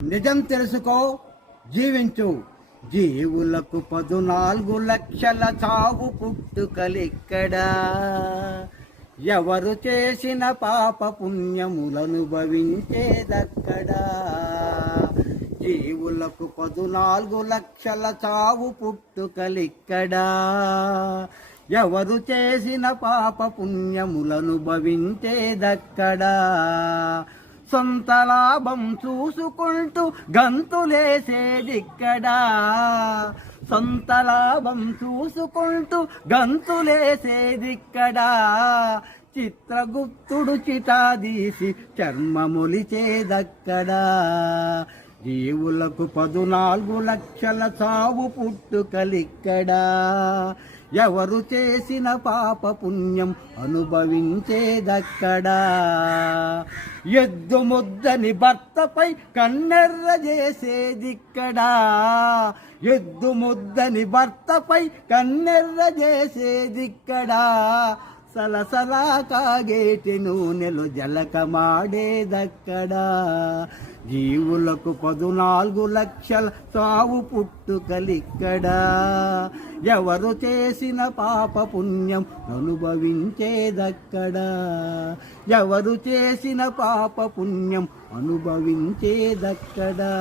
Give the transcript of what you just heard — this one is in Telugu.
నిజం తెలుసుకో, జీవించు. జీవులకు 14 లక్షల చావు పుట్టుకలిక్కడా. ఎవరు చేసిన పాప పుణ్యములను భవించేదక్కడా. జీవులకు 14 లక్షల చావు పుట్టుకలిక్కడా. ఎవరు చేసిన పాప పుణ్యములను భవించేదక్కడా. సొంత లాభం చూసుకుంటూ గంతులేసేదిక్కడా. సొంత లాభం చూసుకుంటూ గంతులేసేదిక్కడా. చిత్రగుప్తుడు చిటాదీసి చర్మములిచేదక్కడా. జీవులకు 14 లక్షల చావు పుట్టుకలిక్కడా. ఎవరు చేసిన పాప పుణ్యం అనుభవించేదక్కడా. ఎద్దు ముద్దని భర్తపై కన్నెర్ర చేసేదిక్కడా. ఎద్దు ముద్దని భర్తపై కన్నెర్ర చేసేదిక్కడా. సలసలా కాగేటి నూనెలు జలకమాడేదక్కడా. జీవులకు 14 లక్షల చావు పుట్టుకలిక్కడా. ఎవరు చేసిన పాప పుణ్యం అనుభవించేదక్కడా. ఎవరు చేసిన పాప పుణ్యం అనుభవించేదక్కడా.